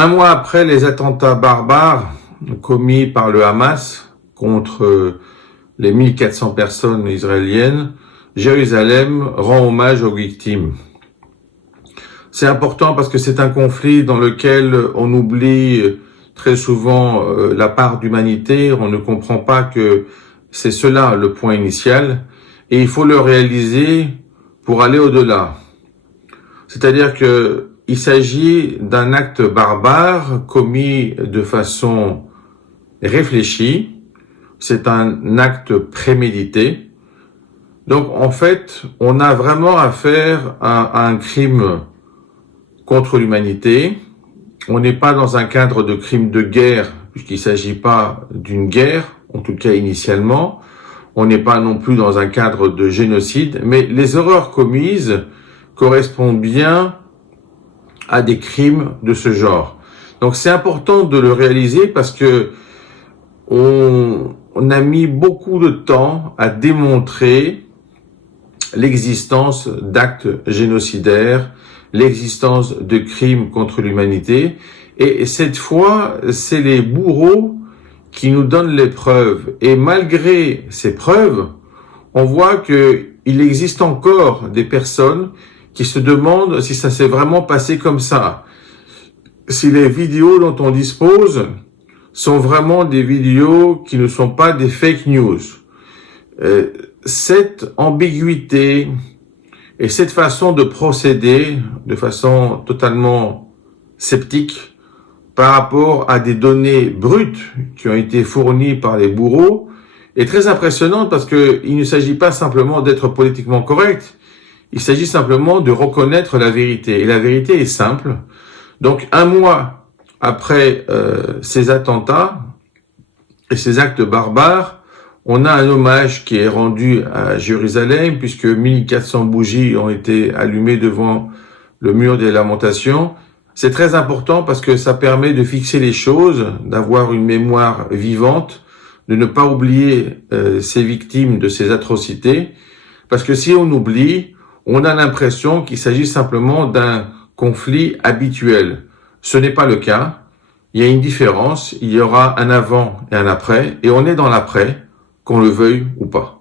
Un mois après les attentats barbares commis par le Hamas contre les 1400 personnes israéliennes, Jérusalem rend hommage aux victimes. C'est important parce que c'est un conflit dans lequel on oublie très souvent la part d'humanité, on ne comprend pas que c'est cela le point initial, et il faut le réaliser pour aller au-delà. C'est-à-dire que il s'agit d'un acte barbare commis de façon réfléchie, c'est un acte prémédité. Donc en fait, on a vraiment affaire à un crime contre l'humanité. On n'est pas dans un cadre de crime de guerre, puisqu'il ne s'agit pas d'une guerre, en tout cas initialement. On n'est pas non plus dans un cadre de génocide, mais les horreurs commises correspondent bien à des crimes de ce genre. Donc c'est important de le réaliser parce que on a mis beaucoup de temps à démontrer l'existence d'actes génocidaires, l'existence de crimes contre l'humanité. Et cette fois, c'est les bourreaux qui nous donnent les preuves. Et malgré ces preuves, on voit qu'il existe encore des personnes qui se demandent si ça s'est vraiment passé comme ça. Si les vidéos dont on dispose sont vraiment des vidéos qui ne sont pas des fake news. Cette ambiguïté et cette façon de procéder de façon totalement sceptique par rapport à des données brutes qui ont été fournies par les bourreaux est très impressionnante parce que il ne s'agit pas simplement d'être politiquement correct, il s'agit simplement de reconnaître la vérité. Et la vérité est simple. Donc un mois après ces attentats et ces actes barbares, on a un hommage qui est rendu à Jérusalem puisque 1400 bougies ont été allumées devant le mur des lamentations. C'est très important parce que ça permet de fixer les choses, d'avoir une mémoire vivante, de ne pas oublier ces victimes de ces atrocités. Parce que si on oublie, on a l'impression qu'il s'agit simplement d'un conflit habituel. Ce n'est pas le cas. Il y a une différence. Il y aura un avant et un après. Et on est dans l'après, qu'on le veuille ou pas.